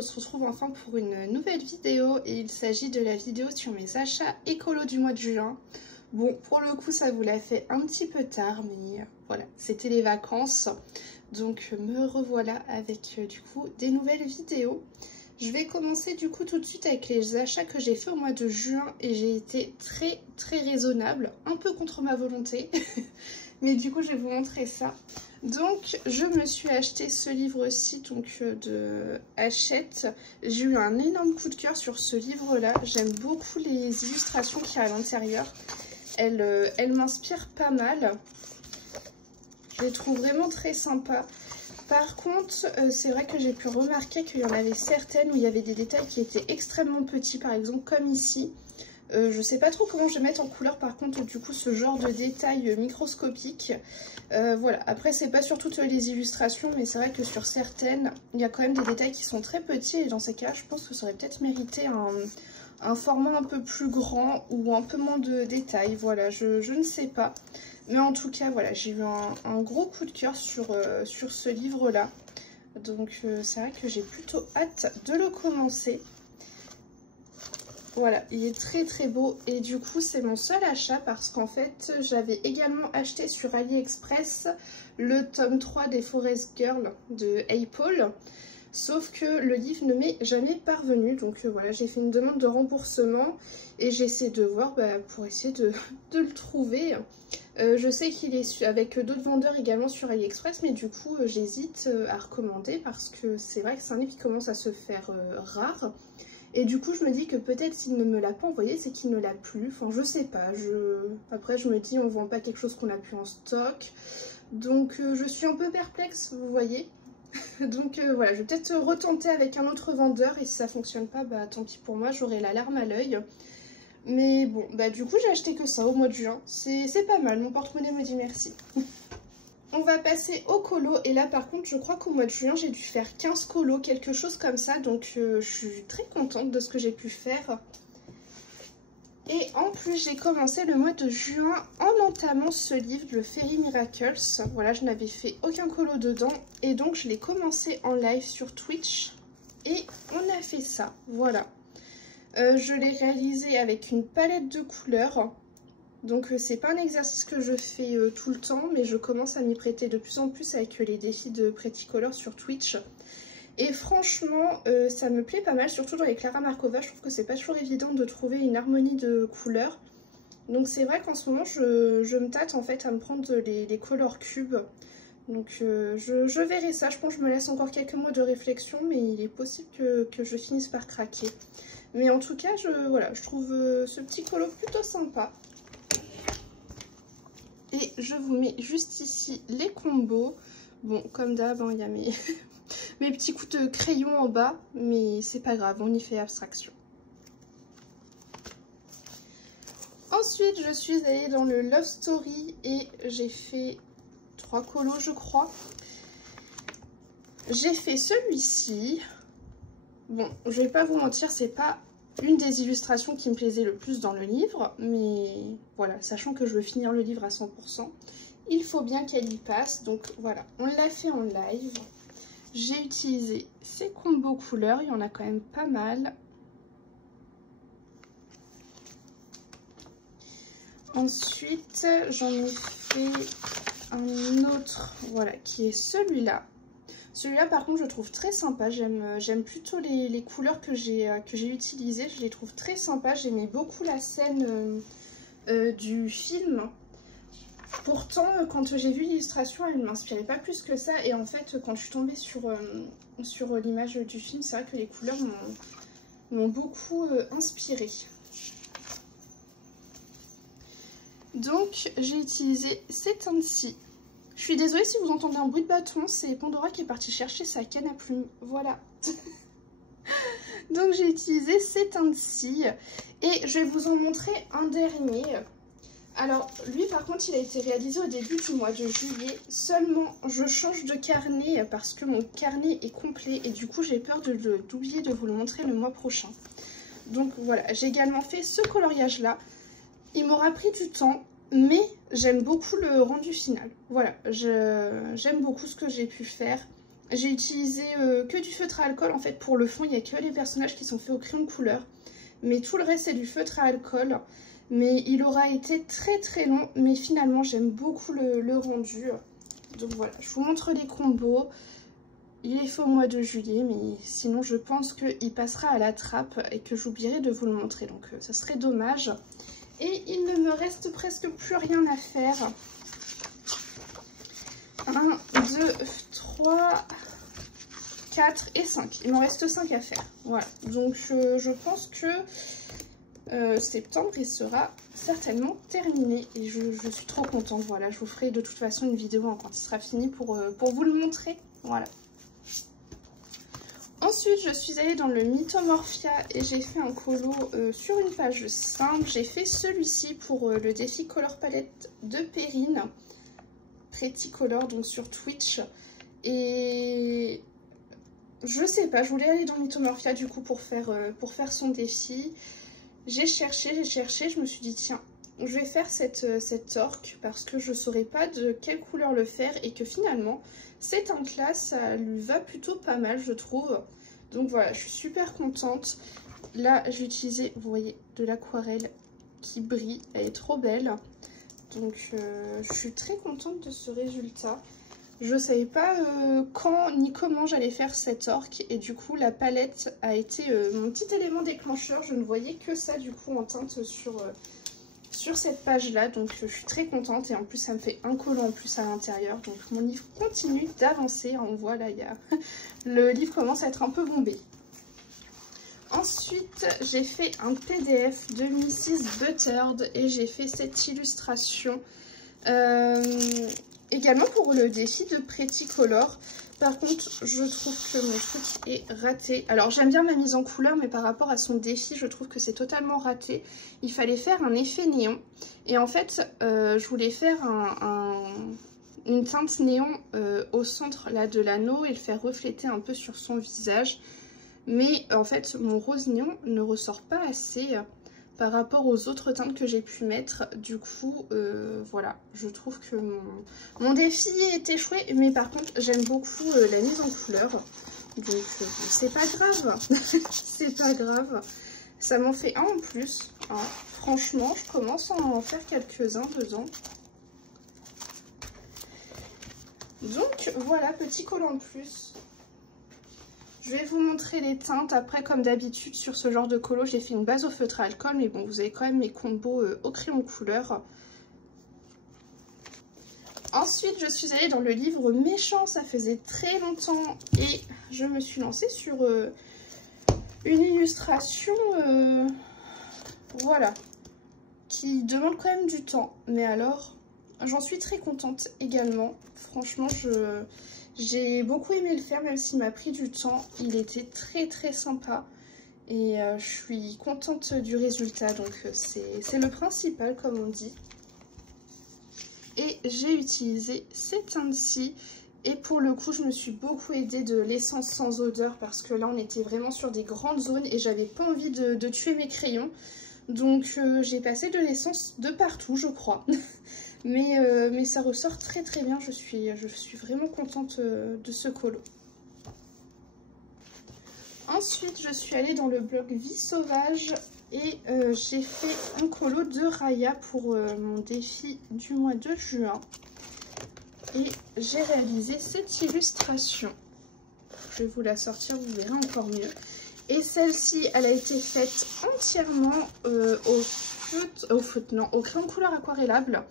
on se retrouve enfin pour une nouvelle vidéo et il s'agit de la vidéo sur mes achats écolos du mois de juin. Bon, pour le coup, ça vous l'a fait un petit peu tard, mais voilà, c'était les vacances. Donc me revoilà avec du coup des nouvelles vidéos. Je vais commencer du coup tout de suite avec les achats que j'ai fait au mois de juin et j'ai été très raisonnable, un peu contre ma volonté. Mais du coup, je vais vous montrer ça. Donc, je me suis acheté ce livre-ci de Hachette. J'ai eu un énorme coup de cœur sur ce livre-là. J'aime beaucoup les illustrations qu'il y a à l'intérieur. Elles m'inspirent pas mal. Je les trouve vraiment très sympas. Par contre, c'est vrai que j'ai pu remarquer qu'il y en avait certaines où il y avait des détails qui étaient extrêmement petits, par exemple comme ici. Je sais pas trop comment je vais mettre en couleur par contre du coup ce genre de détails microscopiques. Voilà, après c'est pas sur toutes les illustrations mais c'est vrai que sur certaines il y a quand même des détails qui sont très petits et dans ces cas je pense que ça aurait peut-être mérité un format un peu plus grand ou un peu moins de détails. Voilà, je ne sais pas. Mais en tout cas voilà, j'ai eu un gros coup de cœur sur ce livre là. Donc c'est vrai que j'ai plutôt hâte de le commencer. Voilà, il est très beau et du coup c'est mon seul achat parce qu'en fait j'avais également acheté sur AliExpress le tome 3 des Forest Girls de Apple. Sauf que le livre ne m'est jamais parvenu, donc voilà, j'ai fait une demande de remboursement et j'essaie de voir pour essayer de le trouver. Je sais qu'il est avec d'autres vendeurs également sur AliExpress, mais du coup j'hésite à recommander parce que c'est vrai que c'est un livre qui commence à se faire rare. Et du coup je me dis que peut-être s'il ne me l'a pas envoyé c'est qu'il ne l'a plus, enfin je sais pas, après je me dis on vend pas quelque chose qu'on a plus en stock. Donc je suis un peu perplexe vous voyez. Donc voilà, je vais peut-être retenter avec un autre vendeur et si ça fonctionne pas bah tant pis pour moi, j'aurai la larme à l'œil. Mais bon bah du coup j'ai acheté que ça au mois de juin, c'est pas mal, mon porte-monnaie me dit merci. On va passer au colo et là par contre je crois qu'au mois de juin j'ai dû faire 15 colos, quelque chose comme ça. Donc je suis très contente de ce que j'ai pu faire. Et en plus j'ai commencé le mois de juin en entamant ce livre, le Fairy Miracles. Voilà, je n'avais fait aucun colo dedans et donc je l'ai commencé en live sur Twitch. Et on a fait ça, voilà. Je l'ai réalisé avec une palette de couleurs. Donc c'est pas un exercice que je fais tout le temps, mais je commence à m'y prêter de plus en plus avec les défis de Pretty Color sur Twitch. Et franchement, ça me plaît pas mal, surtout dans les Clara Markova. Je trouve que c'est pas toujours évident de trouver une harmonie de couleurs. Donc c'est vrai qu'en ce moment, je me tâte en fait à me prendre les color cubes. Donc je verrai ça. Je pense que je me laisse encore quelques mois de réflexion, mais il est possible que je finisse par craquer. Mais en tout cas, voilà, je trouve ce petit colo plutôt sympa. Et je vous mets juste ici les combos. Bon, comme d'hab, il y a mes petits coups de crayon en bas, mais c'est pas grave, on y fait abstraction. Ensuite, je suis allée dans le Love Story et j'ai fait 3 colos, je crois. J'ai fait celui-ci. Bon, je vais pas vous mentir, c'est pas une des illustrations qui me plaisait le plus dans le livre, mais voilà, sachant que je veux finir le livre à 100%, il faut bien qu'elle y passe. Donc voilà, on l'a fait en live. J'ai utilisé ces combos couleurs, il y en a quand même pas mal. Ensuite, j'en ai fait un autre, voilà, qui est celui-là. Celui-là, par contre, je trouve très sympa. J'aime plutôt les couleurs que j'ai utilisées. Je les trouve très sympas. J'aimais beaucoup la scène du film. Pourtant, quand j'ai vu l'illustration, elle ne m'inspirait pas plus que ça. Et en fait, quand je suis tombée sur l'image du film, c'est vrai que les couleurs m'ont beaucoup inspirée. Donc, j'ai utilisé ces teintes-ci. Je suis désolée si vous entendez un bruit de bâton, c'est Pandora qui est partie chercher sa canne à plumes. Voilà. Donc, j'ai utilisé ces teintes-ci. Et je vais vous en montrer un dernier. Alors lui par contre il a été réalisé au début du mois de juillet, seulement je change de carnet parce que mon carnet est complet et du coup j'ai peur d'oublier de vous le montrer le mois prochain. Donc voilà, j'ai également fait ce coloriage là, il m'aura pris du temps mais j'aime beaucoup le rendu final. Voilà, j'aime beaucoup ce que j'ai pu faire. J'ai utilisé que du feutre à alcool. En fait, pour le fond, il n'y a que les personnages qui sont faits au crayon de couleur. Mais tout le reste, c'est du feutre à alcool. Mais il aura été très long. Mais finalement, j'aime beaucoup le rendu. Donc voilà, je vous montre les combos. Il est fait au mois de juillet, mais sinon je pense qu'il passera à la trappe et que j'oublierai de vous le montrer. Donc ça serait dommage. Et il ne me reste presque plus rien à faire. 1, 2, 3, 4 et 5. Il m'en reste 5 à faire. Voilà. Donc je pense que septembre, il sera certainement terminé. Et je suis trop contente. Voilà, je vous ferai de toute façon une vidéo hein, quand il sera fini pour vous le montrer. Voilà. Ensuite, je suis allée dans le Mythomorphia et j'ai fait un colo sur une page simple. J'ai fait celui-ci pour le défi Color Palette de Perrine. Pretty Color, donc sur Twitch. Et je sais pas, je voulais aller dans Mythomorphia du coup pour faire son défi. J'ai cherché, je me suis dit tiens, je vais faire cette orque parce que je saurais pas de quelle couleur le faire et que finalement cette teinte-là, ça lui va plutôt pas mal, je trouve. Donc voilà, je suis super contente. Là, j'ai utilisé, vous voyez, de l'aquarelle qui brille. Elle est trop belle. Donc, je suis très contente de ce résultat. Je ne savais pas quand ni comment j'allais faire cette orque. Et du coup, la palette a été mon petit élément déclencheur. Je ne voyais que ça, du coup, en teinte sur cette page-là. Donc, je suis très contente. Et en plus, ça me fait un collant en plus à l'intérieur. Donc, mon livre continue d'avancer. On voit là, le livre commence à être un peu bombé. Ensuite, j'ai fait un PDF de Mrs. Buttered et j'ai fait cette illustration également pour le défi de Pretty Color. Par contre, je trouve que mon truc est raté. Alors, j'aime bien ma mise en couleur, mais par rapport à son défi, je trouve que c'est totalement raté. Il fallait faire un effet néon. Et en fait, je voulais faire une teinte néon au centre là, de l'anneau et le faire refléter un peu sur son visage. Mais en fait, mon rose néon ne ressort pas assez par rapport aux autres teintes que j'ai pu mettre. Du coup, voilà, je trouve que mon défi est échoué. Mais par contre, j'aime beaucoup la mise en couleur. Donc, c'est pas grave. C'est pas grave. Ça m'en fait un en plus. Hein. Franchement, je commence à en faire quelques-uns dedans. Donc, voilà, petit collant de plus. Je vais vous montrer les teintes. Après, comme d'habitude, sur ce genre de colo, j'ai fait une base au feutre à alcool. Mais bon, vous avez quand même mes combos au crayon couleur. Ensuite, je suis allée dans le livre Méchant. Ça faisait très longtemps. Et je me suis lancée sur une illustration, voilà, qui demande quand même du temps. Mais alors, j'en suis très contente également. Franchement, j'ai beaucoup aimé le faire, même s'il m'a pris du temps. Il était très sympa. Et je suis contente du résultat. Donc c'est le principal, comme on dit. Et j'ai utilisé cette teinte-ci. Et pour le coup, je me suis beaucoup aidée de l'essence sans odeur. Parce que là, on était vraiment sur des grandes zones. Et j'avais pas envie de tuer mes crayons. Donc j'ai passé de l'essence de partout, je crois. Mais ça ressort très bien, je suis vraiment contente de ce colo. Ensuite, je suis allée dans le blog Vie Sauvage et j'ai fait un colo de Raya pour mon défi du mois de juin. Et j'ai réalisé cette illustration. Je vais vous la sortir, vous verrez encore mieux. Et celle-ci, elle a été faite entièrement au crayon couleur aquarellable.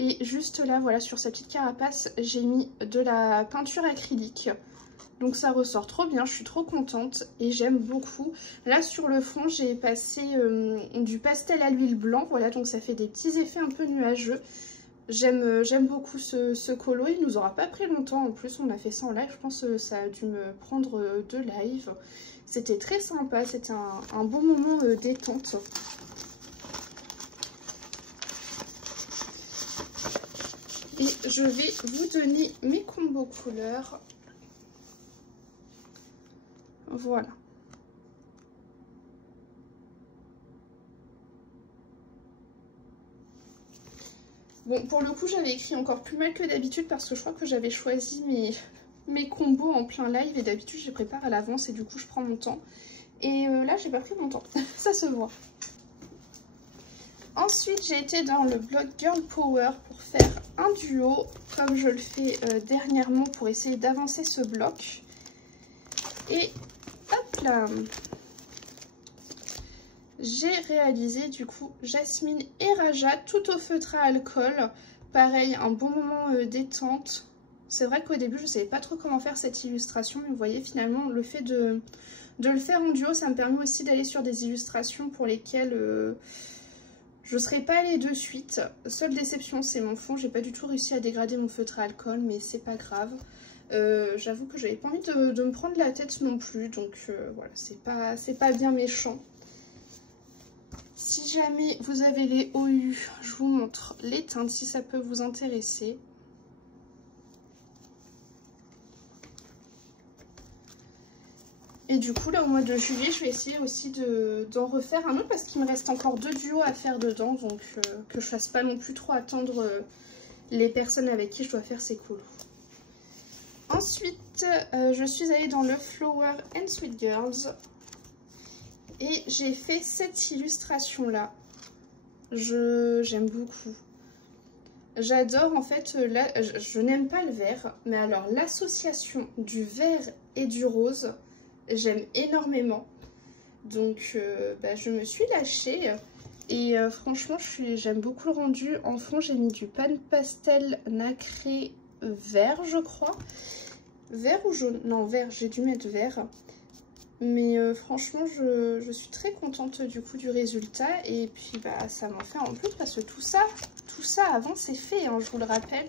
Et juste là, voilà, sur sa petite carapace, j'ai mis de la peinture acrylique. Donc ça ressort trop bien, je suis trop contente et j'aime beaucoup. Là, sur le fond, j'ai passé du pastel à l'huile blanc. Voilà, donc ça fait des petits effets un peu nuageux. J'aime beaucoup ce colo. Il nous aura pas pris longtemps. En plus, on a fait ça en live. Je pense que ça a dû me prendre 2 lives. C'était très sympa. C'était un bon moment détente. Et je vais vous donner mes combos couleurs. Voilà. Bon, pour le coup, j'avais écrit encore plus mal que d'habitude parce que je crois que j'avais choisi mes combos en plein live et d'habitude je les prépare à l'avance et du coup je prends mon temps. Et là j'ai pas pris mon temps, ça se voit. Ensuite j'ai été dans le bloc Girl Power pour faire un duo comme je le fais dernièrement pour essayer d'avancer ce bloc. Et hop là, j'ai réalisé du coup Jasmine et Raja tout au feutre à alcool. Pareil, un bon moment détente. C'est vrai qu'au début je ne savais pas trop comment faire cette illustration, mais vous voyez finalement le fait de le faire en duo, ça me permet aussi d'aller sur des illustrations pour lesquelles je ne serais pas allée de suite. Seule déception c'est mon fond, j'ai pas du tout réussi à dégrader mon feutre à alcool, mais c'est pas grave. J'avoue que j'avais pas envie de me prendre la tête non plus, donc voilà, c'est pas bien méchant. Si jamais vous avez les OU, je vous montre les teintes si ça peut vous intéresser. Et du coup là au mois de juillet je vais essayer aussi d'en refaire un autre parce qu'il me reste encore 2 duos à faire dedans, donc que je fasse pas non plus trop attendre les personnes avec qui je dois faire ces colos. Ensuite, je suis allée dans le Flower and Sweet Girls et j'ai fait cette illustration-là. J'aime beaucoup. J'adore en fait, là, je n'aime pas le vert, mais alors l'association du vert et du rose, j'aime énormément. Donc je me suis lâchée et franchement j'aime beaucoup le rendu. En fond j'ai mis du pan pastel nacré vert je crois. Vert ou jaune? Non vert, j'ai dû mettre vert. Mais franchement je suis très contente du coup du résultat. Et puis ça m'en fait en plus parce que tout ça avant c'est fait hein, je vous le rappelle.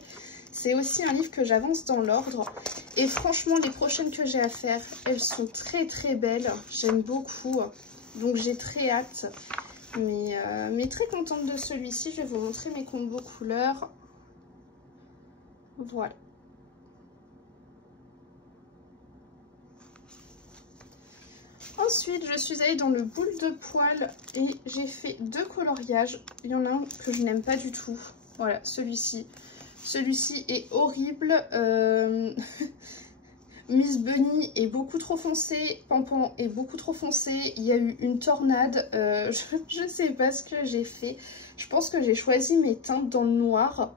C'est aussi un livre que j'avance dans l'ordre. Et franchement les prochaines que j'ai à faire, elles sont très très belles. J'aime beaucoup. Donc j'ai très hâte. Mais très contente de celui-ci. Je vais vous montrer mes combos couleurs. Voilà. Ensuite, je suis allée dans le boule de poil et j'ai fait 2 coloriages. Il y en a un que je n'aime pas du tout. Voilà, celui-ci. Celui-ci est horrible. Miss Bunny est beaucoup trop foncé. Pampan est beaucoup trop foncé. Il y a eu une tornade. Je ne sais pas ce que j'ai fait. Je pense que j'ai choisi mes teintes dans le noir.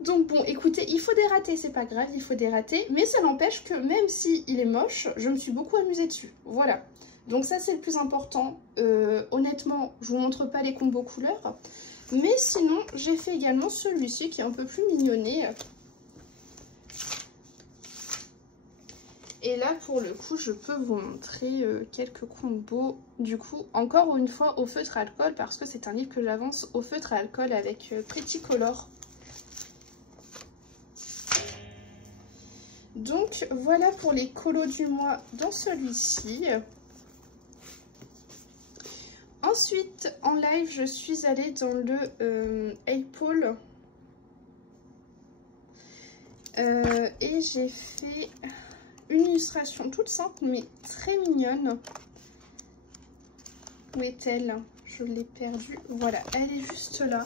Donc bon, écoutez, il faut dérater, c'est pas grave, il faut dérater. Mais ça n'empêche que même s'il est moche, je me suis beaucoup amusée dessus. Voilà. Donc ça, c'est le plus important. Honnêtement, je vous montre pas les combos couleurs. Mais sinon, j'ai fait également celui-ci qui est un peu plus mignonné. Et là, pour le coup, je peux vous montrer quelques combos. Du coup, encore une fois, au feutre à alcool, parce que c'est un livre que j'avance au feutre à alcool avec Pretty Color. Donc, voilà pour les colos du mois dans celui-ci. Ensuite, en live, je suis allée dans le Apple. Et j'ai fait une illustration toute simple, mais très mignonne. Où est-elle? Je l'ai perdue. Voilà, elle est juste là.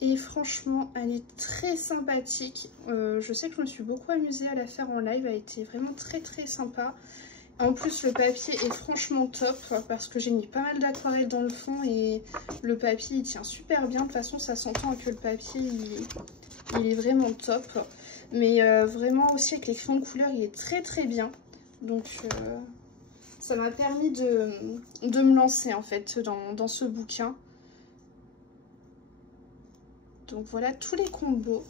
Et franchement, elle est très sympathique. Je sais que je me suis beaucoup amusée à la faire en live. Elle était vraiment très très sympa. En plus, le papier est franchement top parce que j'ai mis pas mal d'aquarelle dans le fond et le papier il tient super bien. De toute façon, ça s'entend que le papier il est vraiment top. Mais vraiment aussi avec les crayons de couleur, il est très très bien. Donc ça m'a permis de me lancer en fait dans ce bouquin. Donc voilà tous les combos.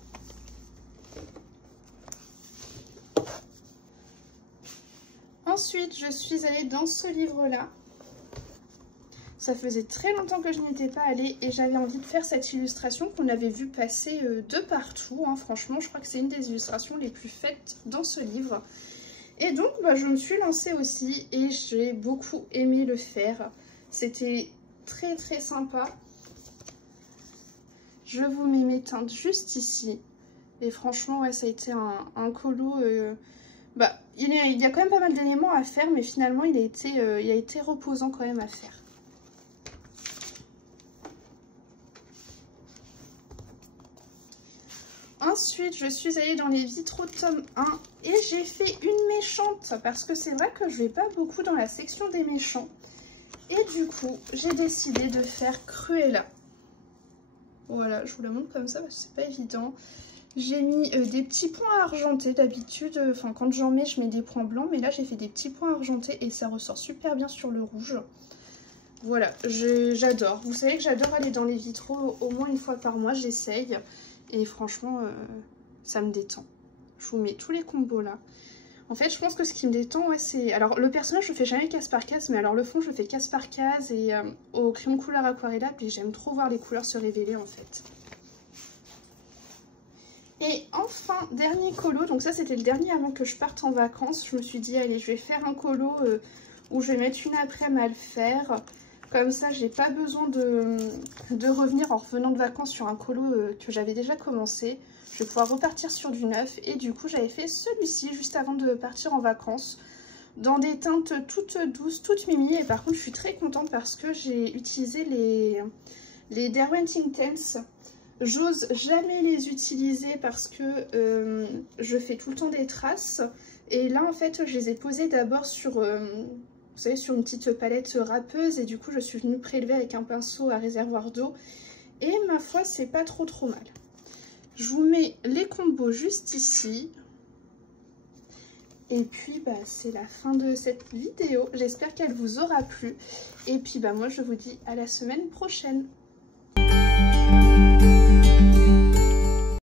Ensuite, je suis allée dans ce livre-là. Ça faisait très longtemps que je n'y étais pas allée et j'avais envie de faire cette illustration qu'on avait vu passer de partout. Hein. Franchement, je crois que c'est une des illustrations les plus faites dans ce livre. Et donc, je me suis lancée aussi et j'ai beaucoup aimé le faire. C'était très très sympa. Je vous mets mes teintes juste ici. Et franchement, ouais, ça a été un colo... il y a quand même pas mal d'éléments à faire, mais finalement, il a été reposant quand même à faire. Ensuite, je suis allée dans les vitraux tome 1 et j'ai fait une méchante parce que c'est vrai que je vais pas beaucoup dans la section des méchants. Et du coup, j'ai décidé de faire Cruella. Voilà, je vous la montre comme ça parce que c'est pas évident. J'ai mis des petits points argentés d'habitude. Enfin, quand j'en mets, je mets des points blancs. Mais là, j'ai fait des petits points argentés et ça ressort super bien sur le rouge. Voilà, j'adore. Vous savez que j'adore aller dans les vitraux au moins une fois par mois. J'essaye. Et franchement, ça me détend. Je vous mets tous les combos là. En fait, je pense que ce qui me détend, ouais, c'est... Alors, le personnage, je le fais jamais case par case, mais alors le fond, je le fais case par case et au crayon de couleur aquarellable. Et j'aime trop voir les couleurs se révéler, en fait. Et enfin, dernier colo. Donc ça, c'était le dernier avant que je parte en vacances. Je me suis dit, allez, je vais faire un colo où je vais mettre une après-midi à le faire. Comme ça, j'ai pas besoin de revenir en revenant de vacances sur un colo que j'avais déjà commencé. Je vais pouvoir repartir sur du neuf. Et du coup, j'avais fait celui-ci juste avant de partir en vacances. Dans des teintes toutes douces, toutes mimi. Et par contre, je suis très contente parce que j'ai utilisé les Derwent Intense. J'ose jamais les utiliser parce que je fais tout le temps des traces. Et là, en fait, je les ai posés d'abord sur... vous savez, sur une petite palette râpeuse et du coup je suis venue prélever avec un pinceau à réservoir d'eau et ma foi c'est pas trop mal. Je vous mets les combos juste ici et puis bah, c'est la fin de cette vidéo. J'espère qu'elle vous aura plu et puis bah moi je vous dis à la semaine prochaine.